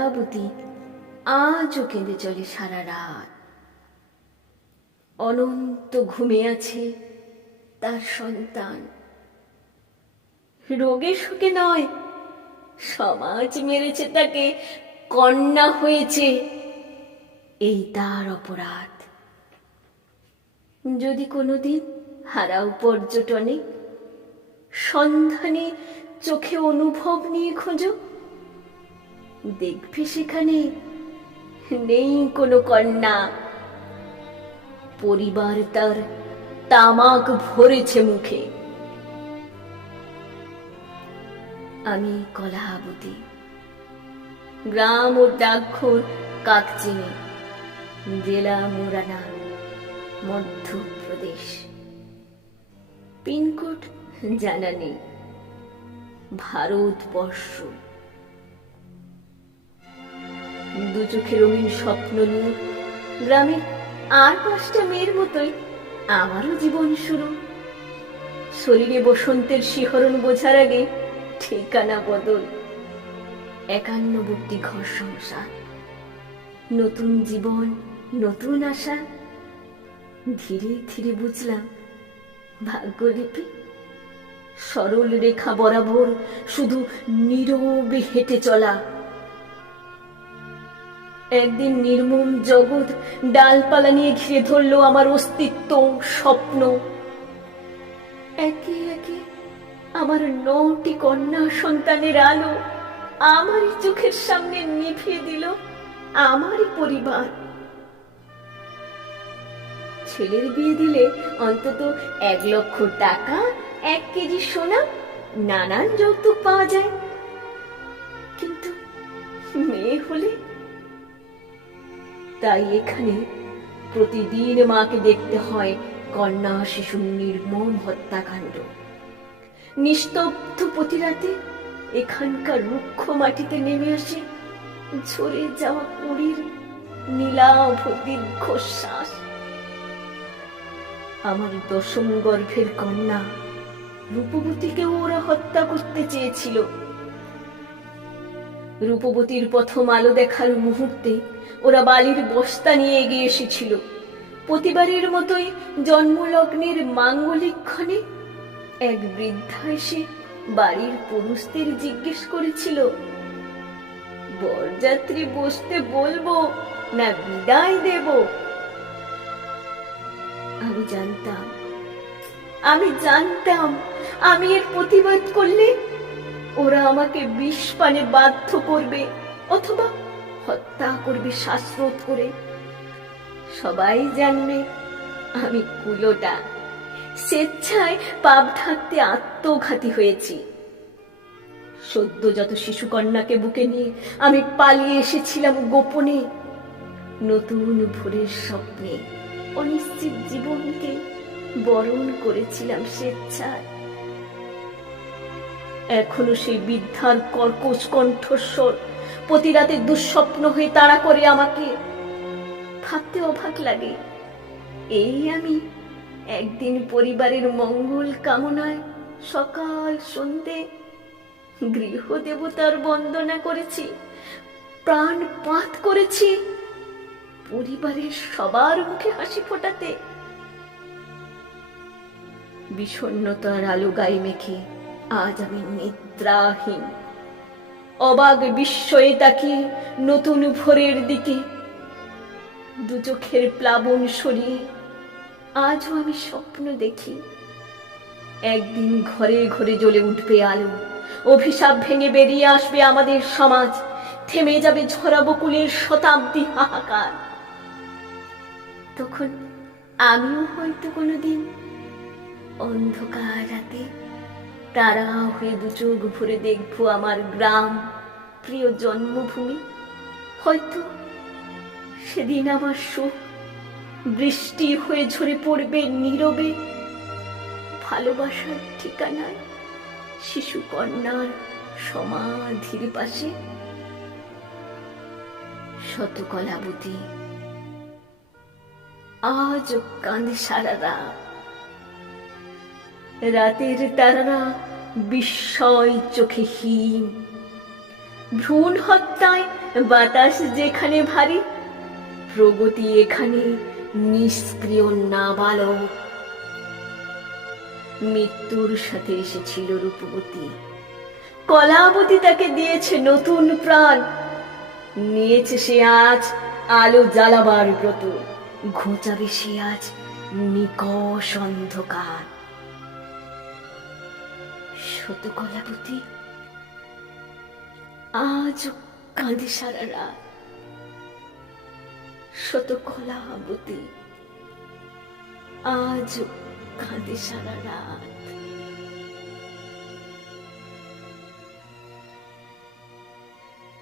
কলাবতী আজও কেঁদে চলে সারা রাত। অনন্ত ঘুমে আছে তার সন্তান। রোগে শোকে নয়, সমাজ মেরেছে তাকে, কন্যা হয়েছে। এই তার অপরাধ। যদি কোনোদিন হারাও পর্যটনে, সন্ধানে চোখে অনুভব নিয়ে খোঁজো। দেখবে সেখানে? নেই কোনো কন্যা। পরিবার তার তামাক ভরেছে মুখে। আমি কলাহাবতী। গ্রাম ও ডাকঘর কাকচিনি। জেলা মোরানা, মধ্যপ্রদেশ। পিনকোড জানা নেই। ভারতবর্ষ। দু চোখে রঙিন স্বপ্ন নিয়ে গ্রামের আর পাঁচটা মেয়ের মতোই আমারও জীবন শুরু। শরীরে বসন্তের শিহরণ বোঝার আগে ঠিকানা বদল। একান্নবর্তী ঘর সংসার। নতুন জীবন, নতুন আশা। ধীরে ধীরে বুঝলাম ভাগ্যলিপি। সরল রেখা বরাবর শুধু নীরবে হেঁটে চলা একদিন নির্মম জগৎ ডালপালা নিয়ে ঘিরে ধরলো আমার অস্তিত্ব, স্বপ্ন। একে একে আমার নটি কন্যা সন্তানের আলো আমারই চোখের সামনে নিভিয়ে দিল আমারই পরিবার। ছেলের বিয়ে দিলে অন্তত এক লক্ষ টাকা, এক কেজি সোনা, নানান যৌতুক পাওয়া যায়। কিন্তু মেয়ে হলে তাই এখানে প্রতিদিন মাকে দেখতে হয় কন্যা শিশুর নির্মম হত্যাকাণ্ড। নিস্তব্ধ প্রতিরাতে এখানকার রুক্ষ মাটিতে নেমে আসে ঝরে যাওয়া পুরীর নীলাভ দীর্ঘশ্বাস। আমার দশম গর্ভের কন্যা রূপবতীকেও ওরা হত্যা করতে চেয়েছিল। রূপবতীর প্রথম আলো দেখার মুহূর্তে ওরা বালির বস্তা নিয়ে এগিয়ে এসেছিল। প্রতিবারের মতোই জন্মলগ্নের মাঙ্গলিক ক্ষণে এক বৃদ্ধা এসে বাড়ির পুরুষদের জিজ্ঞেস করেছিল, বরযাত্রী বসতে বলব না বিদায় দেব? আমি জানতাম আমি জানতাম, আমি এর প্রতিবাদ করলে ওরা আমাকে বিষ পানে বাধ্য করবে অথবা হত্যা করবে, শ্বাসরোধ করে। সবাই জানবে আমি কুলোটা। স্বেচ্ছায় পাপ ঢাকতে আত্মঘাতী হয়েছি। সদ্য যত শিশুকন্যাকে বুকে নিয়ে আমি পালিয়ে এসেছিলাম গোপনে। নতুন ভোরের স্বপ্নে অনিশ্চিত জীবনকে বরণ করেছিলাম স্বেচ্ছায়। এখনও সেই বৃদ্ধার কর্কশ কণ্ঠস্বর। প্রতি রাতে দুঃস্বপ্ন হয়ে তাড়া করে আমাকে। ভাবতে অবাক লাগে। এই আমি একদিন পরিবারের মঙ্গল কামনায় সকাল সন্ধে গৃহ দেবতার বন্দনা করেছি প্রাণ পাত করেছি। পরিবারের সবার মুখে হাসি ফোটাতে। বিষণ্ণতার আলো গায়ে মেখে আজ আমি নিদ্রাহীন। অবাক বিস্ময়ে তাকিয়ে নতুন ভোরের দিকে দু চোখের প্লাবন সরিয়ে আজও আমি স্বপ্ন দেখি। একদিন ঘরে ঘরে জ্বলে উঠবে আলো, অভিশাপ ভেঙে বেরিয়ে আসবে আমাদের সমাজ, থেমে যাবে ঝরা বকুলের শতাব্দী হাহাকার। তখন আমিও হয়তো কোনোদিন অন্ধকার রাতে তারা হয়ে দু চোখ ভরে দেখব আমার গ্রাম, প্রিয় জন্মভূমি। হয়তো সেদিন আমার সুখ বৃষ্টি হয়ে ঝরে পড়বে নীরবে। ভালোবাসার ঠিকানায় শিশু কন্যার সমাধির পাশে। শতকলাবতী আজ কাঁদে সারা রাত। রাতের তারারা বিস্ময় চোখে হীন। ভ্রূণ হত্যায় বাতাস যেখানে ভারী, প্রগতি এখানে নিষ্ক্রিয় নাবালক। মৃত্যুর সাথে এসেছিল রূপবতী। কলাবতী তাকে দিয়েছে নতুন প্রাণ। নিয়েছে সে আজ আলো জ্বালাবার ব্রত। ঘোচাবে সে আজ নিকষ অন্ধকার। শত কলাবতী আজ কাঁদে সারা রাত। শত কলাবতী আজ কাঁদে সারা রাত।